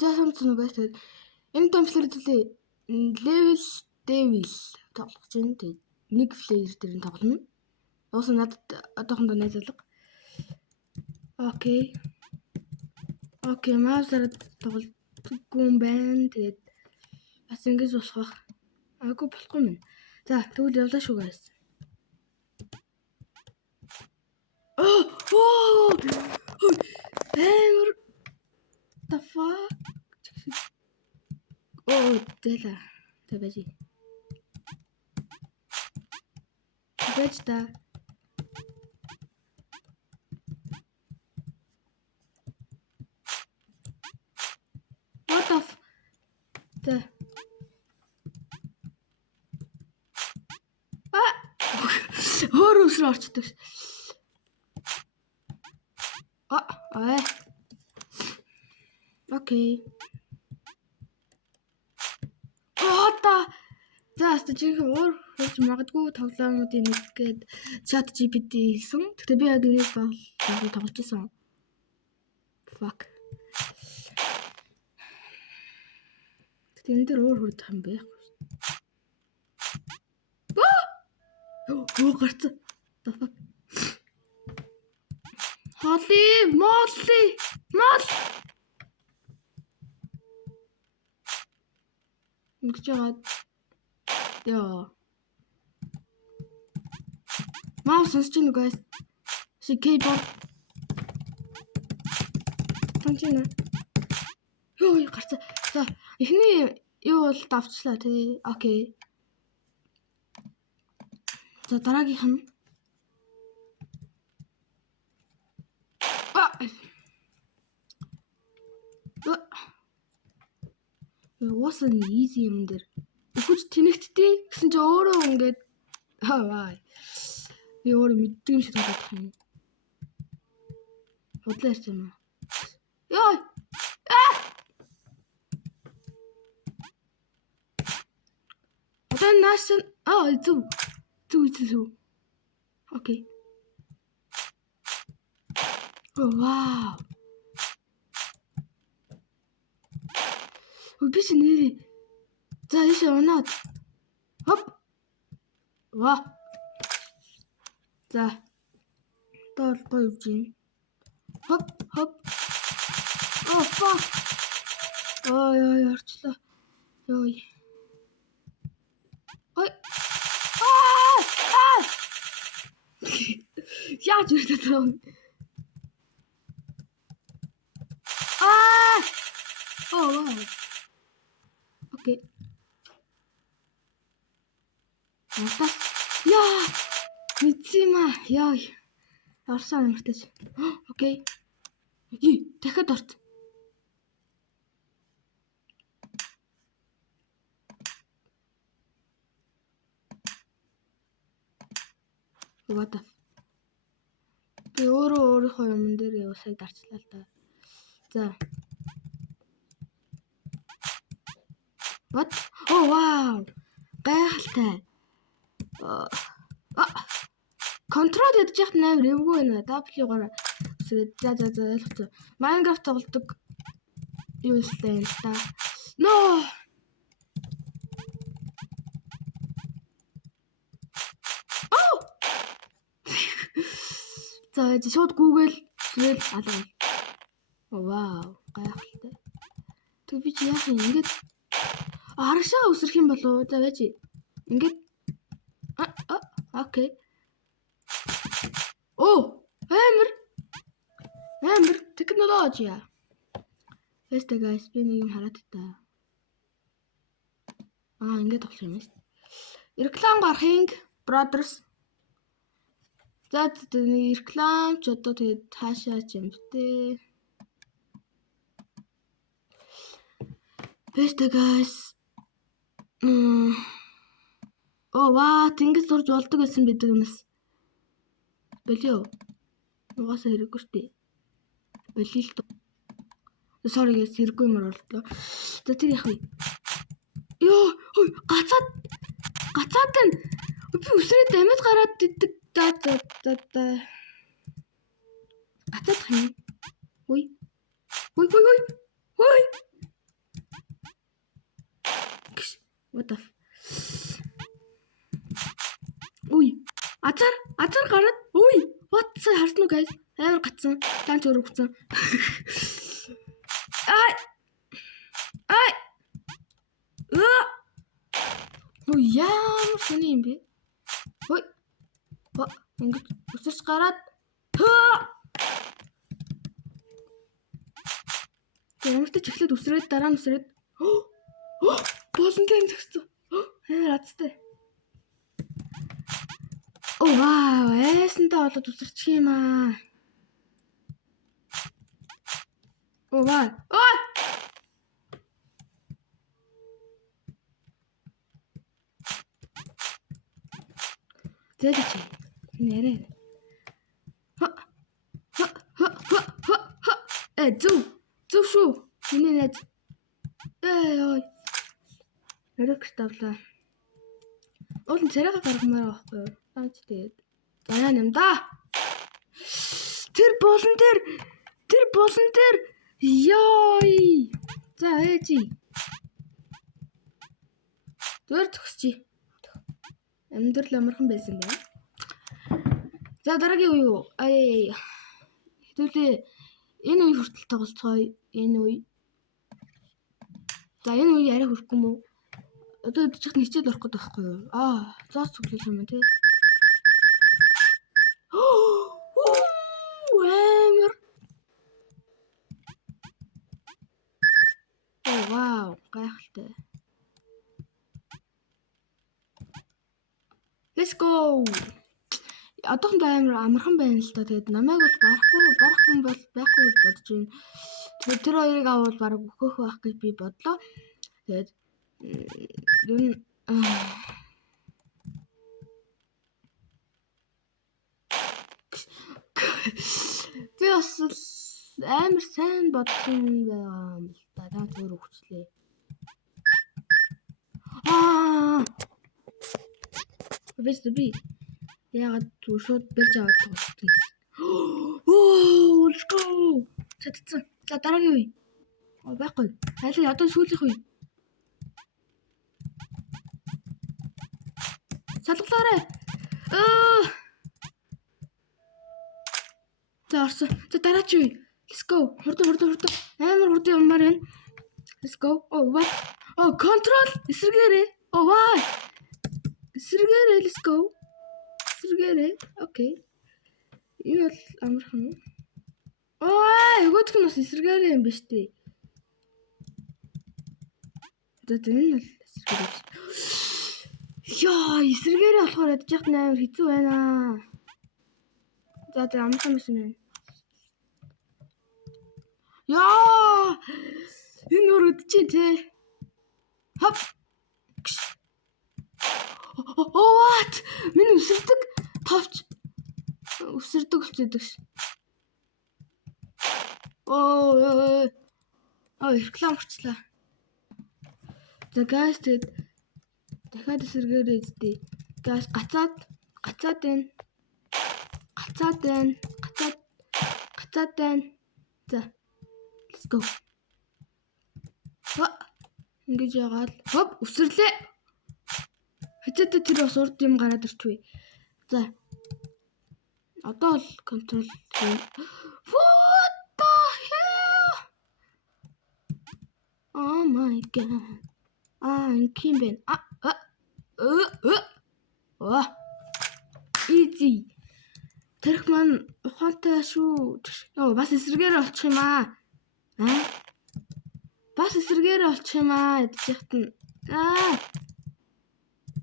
За самцсан уу guys. Тэгээд энэ томчлэр төлөө level devil тоглож байна. Тэгээд нэг player дээр нь тоглоно. Уусаа надад одоохондоо найзалга. Окей. Окей, маусаар тоглохгүй юм байна. Тэгээд бас ингэж болох байх. Аагүй болохгүй юм. За, тэгвэл явлаа шүү guys. Oh! The fuck? Oh, тэла. Тэбэжи. Тэбэжта. What the f... Тэ. Өөр өсрөө орчдөг. Окей. За, стажиг өөр хурж магадгүй тоглоомуудын нэг гээд чат GPT хийсэн. Тэгтээ би яг нэг тоглож байсан. Fuck. Тэгтээ энэ дээр өөр хурж юм байхгүй. Гарцаа. The fuck. Холли, молли. Мол. Ингэж яагаад яа. Маус сонсож байна уу guys? Си keyboard. Тончина. Йоо, гарцаа. За, эхний юу бол давчлаа тий. Окей. За, дараагийнх нь Уусаа нэг easy юм дээр. Ихүч тэнэгтдээ гэсэн чи өөрөө ингээд ваа. Би өөрөө мэддэг юм шиг бодох юм. Бодлоо ярьсан юм аа. Йоо. Одоо наасан зүг. Окей. Вау. Би чи нэрээ. За ийш унаад. Хоп. Ва. За. Доор гоё үгүй юм. Хоп. Fuck. Ой, орчлоо. Ой. Яаж үрдэж байгаа юм? Wow. Окей. Натас. Яа. Мэдсийма. Яа. Орсон амартаж. Окей. Дахиад орц. What the? Би өөрийнхөө юм дээр усыг дарчлаа л да. За. What? Oh wow. Гайхалтай. Контрол ядж яхад амар эвгүй байна. W-гаар үсрээд за ойлгоцоо. Minecraft тоглодог юу вэ та? No. За шууд Google тэгэл алга. Вау, гайхалтай. Тэг би чи яах юм ингээд арашаа өсрөх юм болов. За байж. Ингээд окей. Амар технологи. Яста guys, би нэг юм хараад та. Ингээд тоглох юм байна. Реклам гарахын Brothers. За нэг реклам ч одоо тэгээд таашаа ч юм бэ. Бэстэ guys. Тэнгис зурж болдог гэсэн бидэг юмс. Болио. Угаасаа хэрэггүй штэ. Болио л. Sorry guys, хэрэггүй юм орлоо. За тэр яах вэ? Йоо, гацаад тань. Би үсрээд амьд гараад диддэг. За. Гацаадах юм. Ой. What the Ui. Азар гараад. Ui. What сая харсан уу guys? Амар гацсан. Даанч өрөвцөн. Ай. Ой яа сони юм бэ? Ой. Ингэж өсөж гараад. Ямар ч ихлээд үсрээд дараа нь үсрээд. Болонтэй юм зогссон. Амар азтай. Оо вау, эсэнтэй болоод үсэрчих юм аа. Оо вау. Зэвч. Нэрээ. Зүв шүү. Миний найз. Ой. Нэрэг тавлаа. Уул нь царайгаа гаргамаар байхгүй юу? Таач тэгээд. За юм да. Тэр болон тэр. Ёй. За ээжи. Зөөр зогсчи. Амьдрал амархан байсан байна. За дараагийн үе юу? Хэдүүлээ энэ үе хүртэл тоглолцгоё. Энэ үе. За энэ үе арай хүрхгүй мүү? Одоо чих ничээд орох гэдэг байхгүй юу? Зоос цуглах юм тий. Амар. Вау, гайхалтай. Let's go. Одоохон амар амархан байна л да. Тэгээд намайг бол барах хүн бол байхгүй гэж бодож байна. Тэгээд тэр хоёрыг авал бараг өөхөх байх гэж би бодлоо. Тэгээд би бас амар сайн бодсон байгаа юм л да. Даа зөөр өгчлээ. Би яагаад шууд барьж аваад тоглосон юм. Let's go. Цацсан. За дараагийн үе. Байхгүй. Хайлаа одоо сүүлийнх үе. Салглаарай. За орсон. За дараагийн үе. Let's go. Хурдан. Амар хурдан юмар байна. Let's go. What? Control. Эсрэгээрээ. Why? Эсрэгээрээ. Let's go. Эсрэгээрээ. Okay. Энэ бол амархан. Өгөөдг нь бас эсрэгээрээ юм биш үү? Энэ бол эсрэгээрээ. Яа, эсрэгээрээ болохоор ядж яхад амар хэцүү байна. За амархан юм байна. Яа! Энэ өрөд чи тий. Хоп. What? Миний үсэрдэг товч үсэрдэг болчихдог ш. Реклам орчлаа. За guys тэгээд дахиад эсрэгээрээ эздээ. Guys гацаад байна. За. Let's go. Ингэж яагаад хоп үсэрлээ. Хэцээтэй тэр бас урд юм гараад ирчихвэ. За. Одоо л контрол. What the hell? Oh my god. Инким бэ. Easy. Тэрх маань ухаантай шүү. Бас эсрэгээрээ олчих юм аа. Бас эсрэгээрээ олчих юм аа. Ядчихт нь.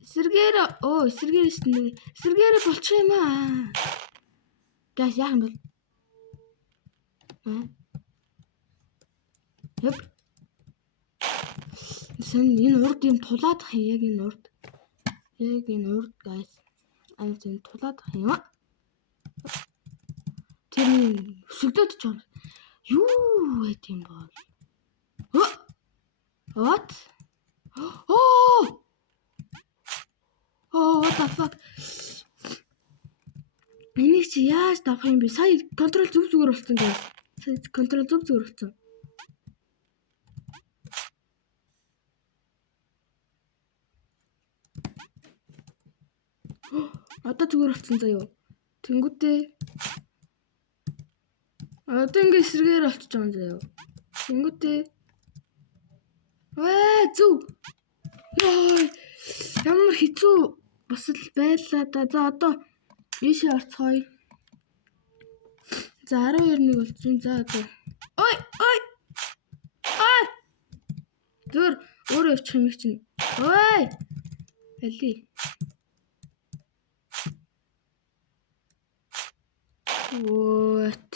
Эсрэгээрээ шнэ. Эсрэгээрээ болчих юм аа. Гайс яах юм бол? Йоп. Энэ урд юм тулаадах юм яг энэ урд. Гайс. Энэ тулаадах юм аа. Тэр өсөгдөд ч юм. Юу гэт юм бол? What? What the fuck? Энийг чи яаж давах юм бэ? Сая контрол зүгээр болсон guys. Сая контрол зүгээр болсон. Одоо зүгээр болсон заяа. Тэнгүүтээ. Одоо ингэ эсрэгээр болчихж байгаа юм заяа. Тэнгүүтээ. Зүг. Яа. Ямар хэцүү бас л байлаа да. За одоо ийшээ орцгоё. За 12-1 болчихсон. За одоо. Ой. Зөр өөрөө явчих юм чинь. Ой. Али. What?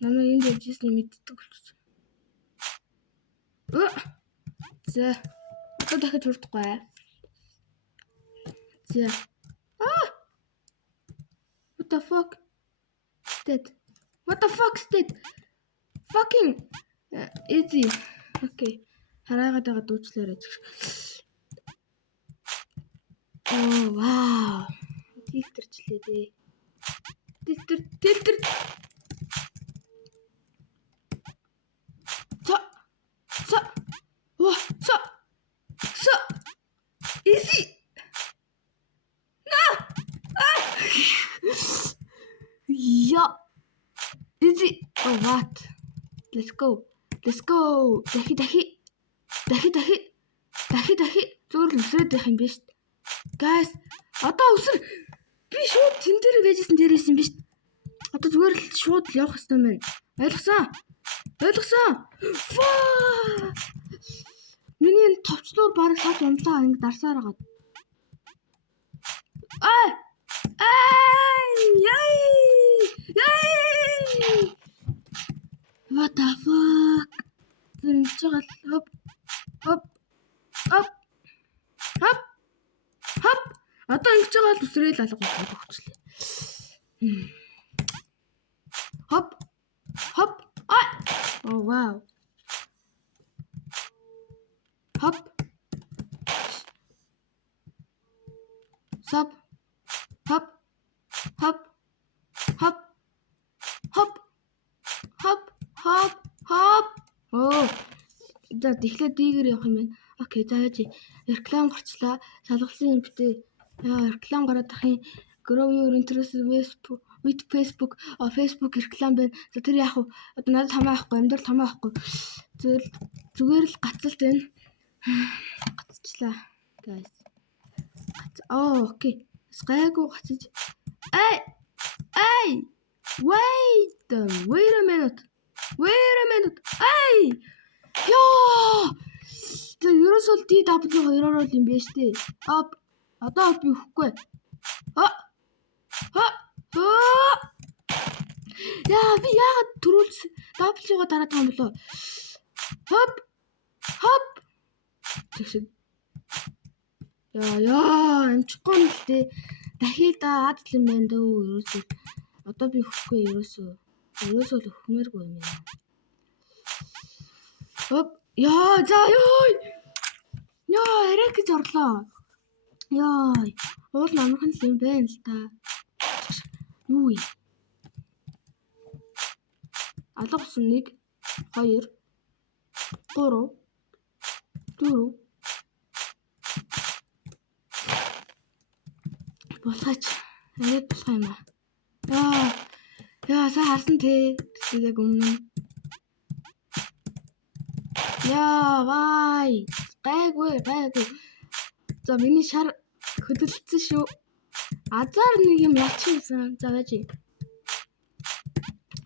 Намайг энд явжсэн мэддэг болчих. За. Одоо дахиж хурдахгүй. За. What the fuck? What the fuck state? Fucking easy. Okay. Хараагаад байгаа дуучлаарай. Oh wow. Тэлтэрчлээ дээ. Тэлтэр. So. Easy. No. Yeah. Easy. Oh what? Let's go. Дахи. Зүгээр өсрээд байх юм биш. Guys, одоо өсөр. Би шууд тэн дээр байжсэн дээрээс юм биш. Одоо зүгээр л шууд явах хэрэгтэй мэн. Ойлгосон? Миний энэ товчлуур бараг саж ундлаа ингэ дарсаар байгаа. What the fuck? Зэнж байгаа л хоп. Одоо ингэж байгаа л үсрээл алга болчихлээ. Хоп. Oh wow. Хоп. Сап. Хоп. Оо. За тэгэхээр дийгэр явах юм байна. Окей, за яа чи реклам гарчлаа. Шалгалсан юм битээ. Реклам гараад ахын grow your interest with Facebook. Facebook реклам байна. За тэр яах вэ? Одоо надад хамаа авахгүй, амьдрал хамаа авахгүй. Зүгээр л гацалт байна. Гацчлаа. Guys. Окей. Гайгүй гацж. Wait a minute. Яа! Тэр ерөөсөө DW2-оор л юм биш үү? Одоо би өгөхгүй. Яа, би яагаад төрүүлс W-го дараад байгаа юм болоо? Хоп. Тэгшээ. Яа, амжихгүй юм л дээ. Дахиад аадл юм байна дөө ерөөсөө. Одоо би өгөхгүй ерөөсөө л өгмээргүй юм яа. Хоп. Яа, за ёо. Яа, эрэг гэж орлоо. Яа. Уул намхан л юм байна л та. Юу вэ? Алга болсон 1 2 3 4 Болохаач. Яг болох юм аа. Яа, сайн харсан те. Тэгээд өмнө. Яа, вай. Гайгүй. За миний шар хөдөлсөн шүү. Азар нэг юм ялчихсан. За байж.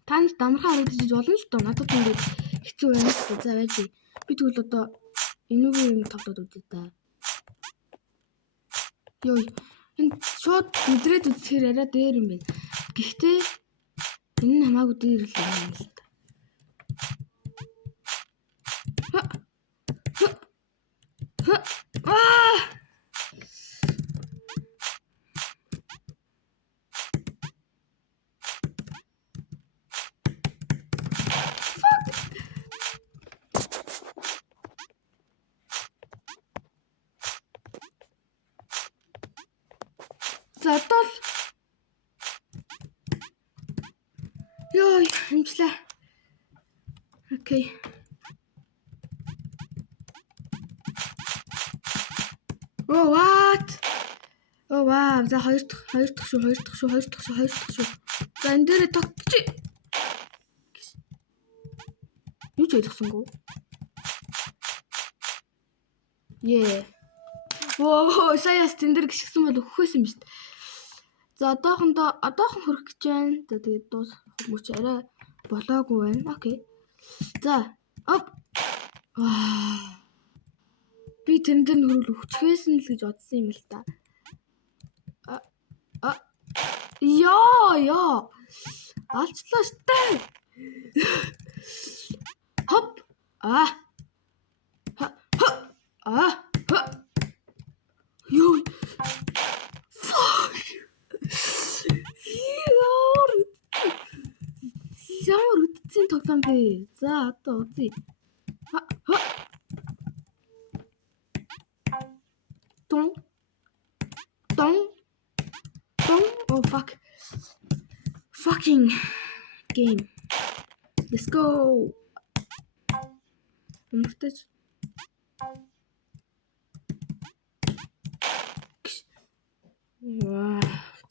Танд дамархан харагдаж болно л доо. Надад ингэж хэцүү байна л доо. За байж. Би тэгвэл одоо энүүгийн юм тоглоод үзье та. Йой. Энэ шууд мэдрээд үзэхээр арай дээр юм байна. Гэхдээ энэ нь хамаагүй дээр л юм л та. Задол. Ёй, амжлаа. Окей. Oh, what? вау. За хоёр дахь шүү. За энэ дээрээ тогтчих. Юу ч ойлгосонгүй. Воо, саяас тэн дээр гიშгсэн бол өгөхөөс юм биш. За одоохон хөрөх гэж байна. За тэгээд дуус хүмүүс арай болоогүй байна. Окей. За, оп. Би тэн дээр хөрөл өгчихвэсэн л гэж бодсон юм л та. Яа. Алчлаа штэ. Хоп. Юу. Ямар үтцэн тоглоом бэ? За одоо үзье. Дон. Oh fuck. Fucking game. Let's go. Мөртөж. Ваа,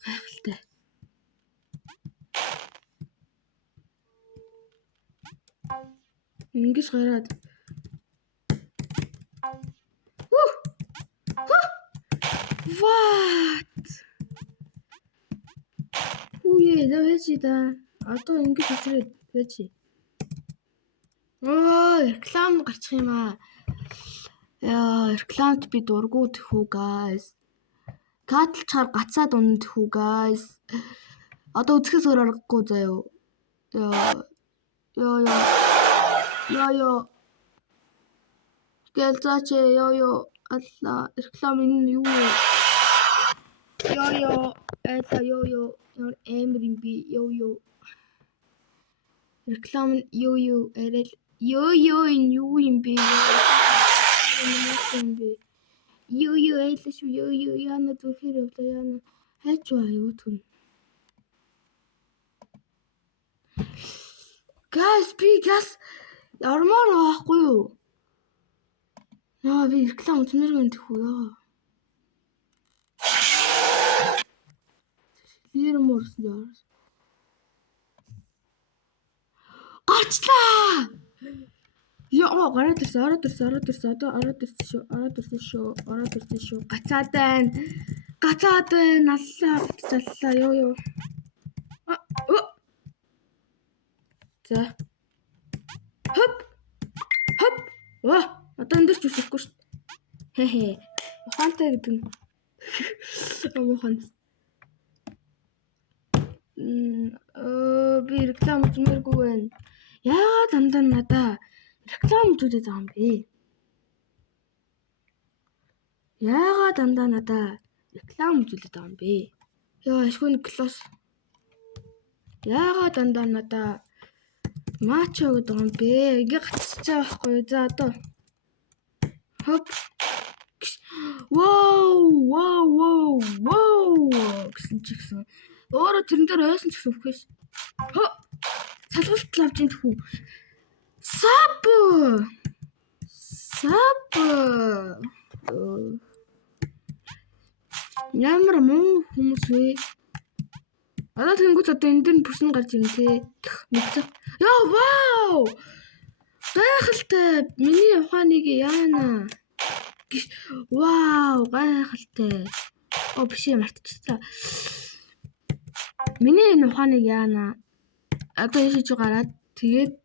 гайхалтай. Ингиш гараад. What? Үе, завэжида. Одоо ингэж хэсрээд байж. Реклам гарчих юм аа. Рекламд би дургу тэхүү guys. Катлчаар гацаад унах тэхүү guys. Одоо үзэхээс өөр аргагүй заяа. Ёо. Гэлзаач ёо. Алла, реклам энэ юу вэ? Ёо. Эта ёо. Эмэр юм би ёо. Реклам нь ёо. Арай ёо энэ юу юм бэ? Ёо айлаа шүү. Ёо яана зүрхээр явлаа яана. Хайч ба юу түн. Guys, би газ ярмаар байхгүй юу? Би реклам үзмээргүй тэхүү ёо. Лирморс яа. Гарчлаа. Яа, ороод ирсэн шүү. Гацаад байна. Аллаа, гацаллаа ёо. За. Хоп. Одоо энэ дэр ч үсэхгүй шүү. Хэ. Ухаантай гэдэг нь. Ухаан. Би реклам үзмээргүй байна. Яагаад дандаа надаа реклам үзүүлээд байгаа юм бэ? Яа, ашгүй нэг класс. Яагаад дандаа надаа мачо гэдэг юм бэ? Ингээ гацчихаа байхгүй. За одоо. Хоп. Воу. Гэсэн чигсэн. Өөрөө тэрэн дээр ойсон ч гэсэн үхээс. Салгалт авч ин тхүү. Сап. Ямар муу хүмүүс вэ? Одоо тэнгуут одоо энэ дээр бүрсэн гарч ирнэ те. Мэдсэн. Яа, вау! Гайхалтай. Миний ухааныг яана. Вау, гайхалтай. Биш мартчихлаа. Миний энэ ухааныг яана. Одоо яшиж гараад тэгээд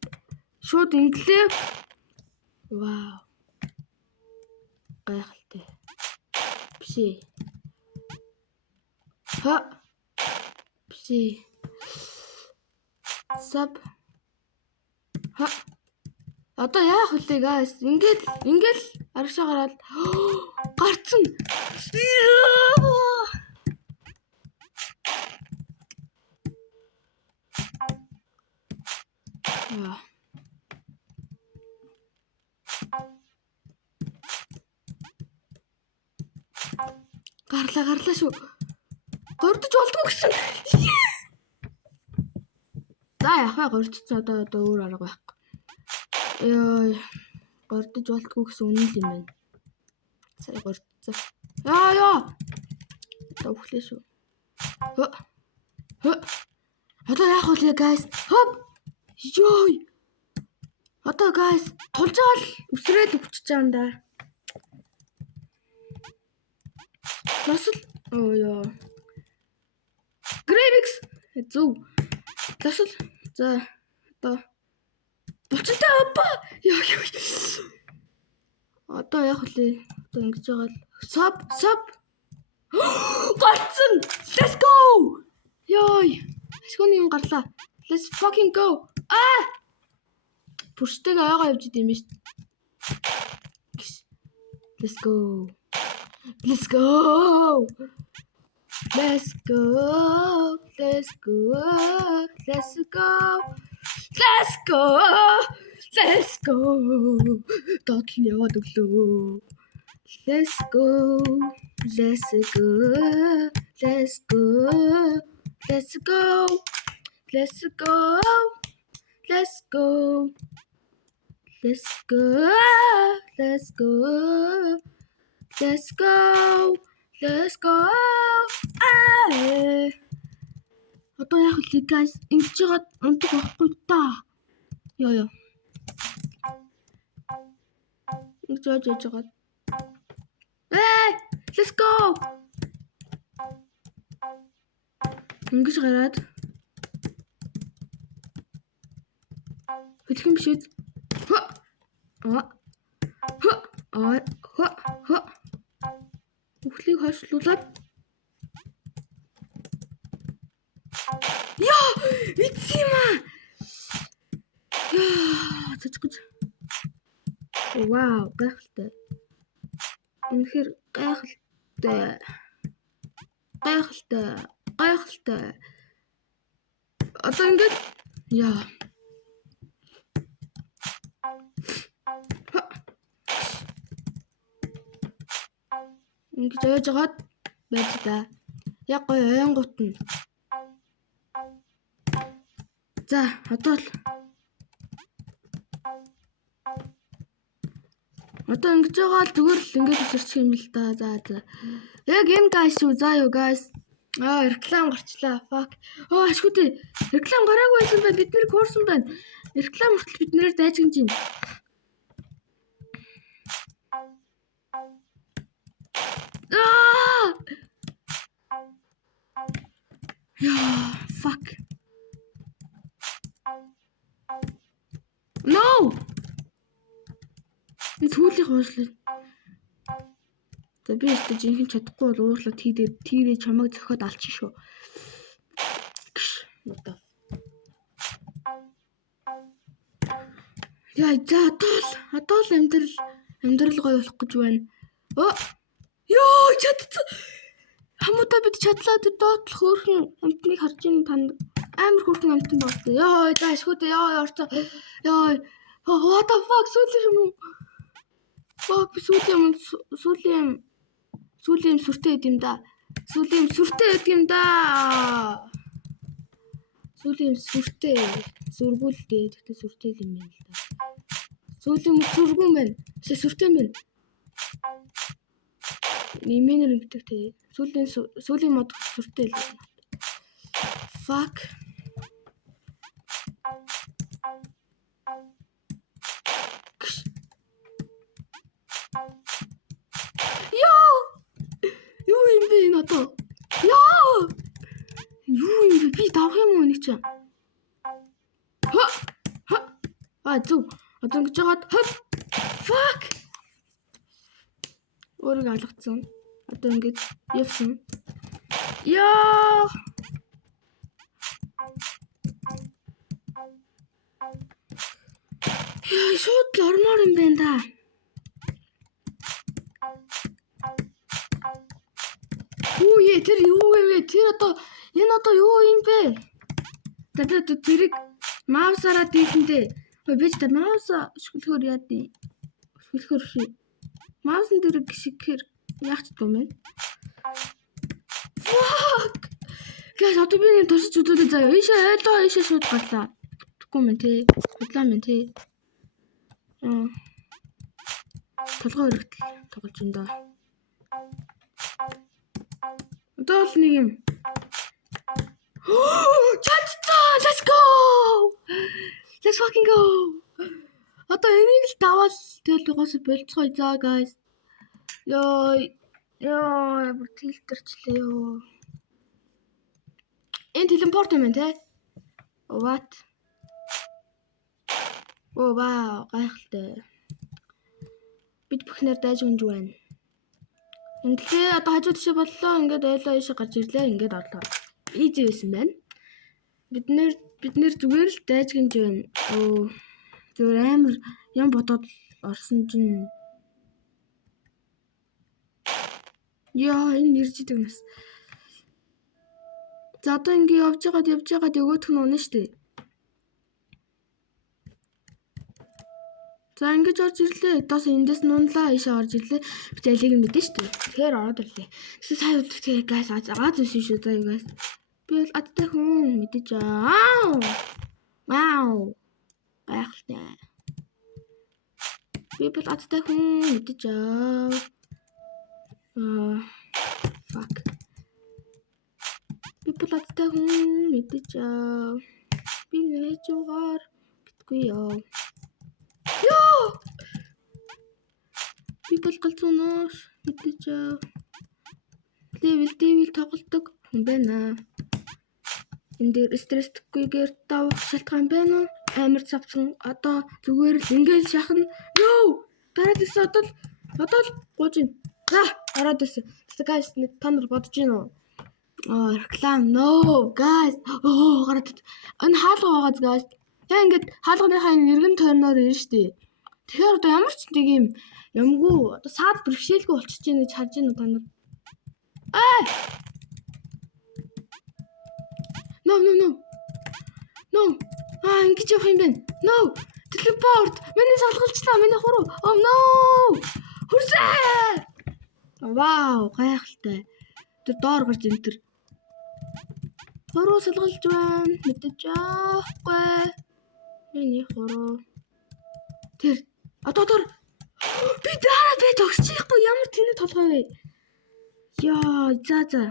шууд инглээ. Вау. Гайхалтай. Биш. Биш. Саб. Одоо яах вэ guys? Ингээл арагшаа гараад гарцсан. Гарлаа шүү. Гордож болдгоо гэсэн. За яхаа гордчихсон одоо өөр арга байхгүй. Ёо. Гордож болдгоо гэсэн үнэн л юм байна. Сая гордцоо. Яа. Одоо өглөө шүү. Одоо яах вэ guys? Хоп. Ёй. Одоо guys тулж байгаа л үсрээл өвчөж байгаа юм да. Лосл ёо. Грэвикс зөв. Лосл за одоо булчинтай опа. Ёо. Одоо яах вэ? Одоо ингэж байгаа л соб. Гарцсан. Let's go. Ёй. Ашгооны юм гарлаа. Let's fucking go. Бүрштэйг аягаа явж идэм биш. Let's go. Let's go. Let's go. Let's go. Let's go. Let's go. Let's go. Доотлон яваад өглөө. Let's go. Let's go. Let's go. Let's go. Let's go. Let's go. Let's go. Let's go. Let's go. Let's go. Одоо яах вэ guys? Ингэж жагаад унтах байхгүй та. Ёо. Ингэж яаж жагаад. Let's go. Ингэж гараад. Хэлэх юм биш үү? Үхлийг хойшлуулад. Яа, ицсима. Яа, цэцгэж. Вау, гайхалтай. Үнэхээр гайхалтай. Одоо ингэж яа. Ингэж яаж жагаад байж та. Яг гоё ойнгут нь. За, одоо ингэж байгаа л зүгээр л ингэж үсэрчих юм л та. За. Яг энэ guys шүү. За юу guys. Реклам гарчлаа. Fuck. Ашгүй. Реклам гараагүй байсан байна. Бид нэр хуурсан байна. Реклам хүртэл бид нэрээр дайжгинж байна. Яа, fuck. No. Сүүлийг уушлаа. За би өөртөө жинхэнэ чадахгүй бол уушлаад тийрээ чамайг зөхиод алчин шүү. Яа, за одоо л амьдрал гоё болох гэж байна. Ёо, чадсан. Хамуута бид чадлаа тэр доотлох хөөрхөн амтныг харж ийн танд амар хөөрхөн амтан багтаа. Ёо, даашгүй дээ. Ёо, орцоо. Ёо. What the fuck? Сүүлийн юм. Fuck, сүүлийн сүртэй идэм да. Сүүлийн сүртэй. Сүргүүлдээ. Тэгтээ сүртэй юм байна л да. Сүүлийн сүргүүн байна. Сүртэй юм байна. Нэмэнэр ингэдэг те. Сүүлийн мод сүртэй л. Fuck. Юу юм бэ надаа? Юу юм бэ? Би давах юм уу нэг чинь? Зүг. Одоо ингэж жагаад fuck. Өөрийгөө алгацсан. Одоо ингэж явсан. Яа. Шууд л ормоор юм байна да. Тэр юу вэ? Энэ одоо юу юм бэ? Тэрийг маусаараа дийлэндээ. Бич та мауса шүлхөр яадیں۔ Шүлхөр ши. Маусын дээр гიშгэр яах ч юм бэ? Fuck. Гэс одоо би нэг туршиж үзүүлээ заяа. Ийшээ шууд гарлаа. Тэггүй мэн тий. Худлаа мэн тий. Толгой өргөтл тоглож энэ доо. Одоо л нэг юм. Чадцаа! Let's go! Let's fucking go! Одоо энийг л даваад тэгэл угаасаа болцгоо заа guys. Ёо, бүр тэлтэрчлээ ёо. Энэ телепорт юм те? What? Оо вау, гайхалтай. Бид бүхнээр дайж унж байна. Инглээ одоо хажуу тишээ боллоо. Ингээд ойлоо ийшээ гарч ирлээ. Ингээд орлоо. Easy байсан байна. Бид нэр зүгээр л дайж гинж байна. Оо. Зүгээр амар юм бодоод орсон чинь. Яа, энэ ирж идэг нас. За одоо ингээд явж байгаад өгөөх нь унаа штэ. За ингэж орж ирлээ. Одоос эндээс нунлаа ийшээ орж ирлээ. Би залийг нь мэдэн штэ. Тэгэхээр ороод ирлээ. Тэгсэн сайн үтгэх гайс аа зүс шүү заа юу гайс. Би бол адтай хүн мэдэж аа. Вау. Гайхалтай. Би бол адтай хүн мэдэж аа. Fuck. Би бол адтай хүн мэдэж аа. Би нэж угаар битгүй ёо. Ёо! Би бол галзуунаас мэдэж аа. Левел тоглодог хүн байна. Энд дээр стресстгүйгээр давах шалтгаан байна уу? Амар цавцсан. Одоо зүгээр л ингээл шахна. Ёо! Гараад ирсэн одоо л гууж ин. За, гараад ирсэн. Guys, нэг та нар бодож гин үү? Реклам. No, guys. Гараад ирсэн. Энэ хаалга байгааз guys. Яа ингээд хаалганыхаа эргэн тойрноор ирнэ штэ. Тэгэхээр одоо ямар ч нэг юм юмгүй одоо саад бэрхшээлгүй болчихж байна гэж харж байна уу та нар? No. Ингэж явах юм байна. No. Телепорт. Миний салгалчлаа. Миний хуруу. Oh no. Хүрсээ. Вау, гайхалтай. Тэр доор гарч энэ тэр. Хуруу салгалж байна. Мэдэж аахгүй. Миний хуруу. Тэр одоо би дараа би тогсчихгүй ямар тэнэг толгой вэ? Яа, за.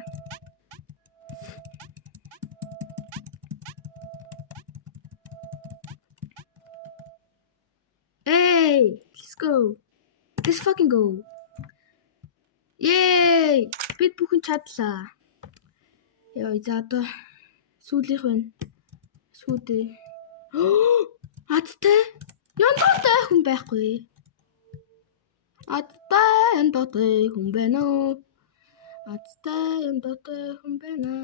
Hey, let's go. Let's fucking go. Yay! Бид бүхэн чадлаа. Яа, за одоо сүүлийнх байна. Сүүдээ. Адтай. Яндуутай хүн байхгүй. Адтай яндуутай хүн байна уу? Адтай яндуутай хүн байна.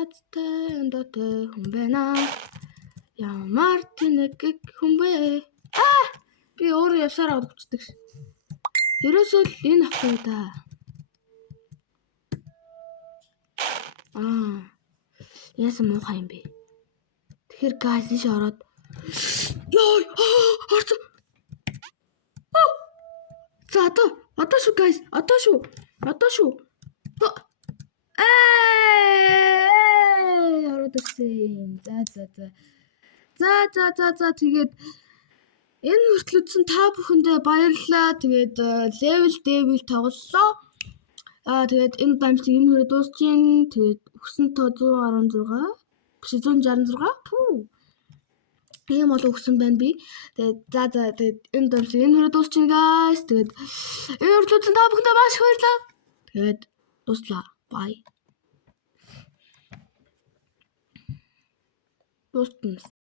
Адтай яндуутай хүн байна. Ямар тэнэг хүн бэ? Би өөрөө явсараа өгчдөг. Ерөөсөө л энэ ахгүй да. Яасан муухай юм бэ? Тэгэхээр guys ийш ороод. Ёо, орцоо. За одоо шүү guys. Одоо шүү. Ороод ирсэн. За тэгээд энэ хүртлүүдсэн та бүхэндээ баярлалаа. Тэгээд level тоглолоо. Тэгээд энэ дамжлыг энэ хүрээ дуусчихин. Тэгээд өгсөн тоо 116. Биш 166. Пүү. Ийм бол өгсөн байна би. Тэгээд за тэгээд энэ дамжлыг энэ хүрээ дуусчихин guys. Тэгээд энэ хүртлүүдсэн та бүхэндээ маш их баярлалаа. Тэгээд дуслаа. Bye. Дуустнаас.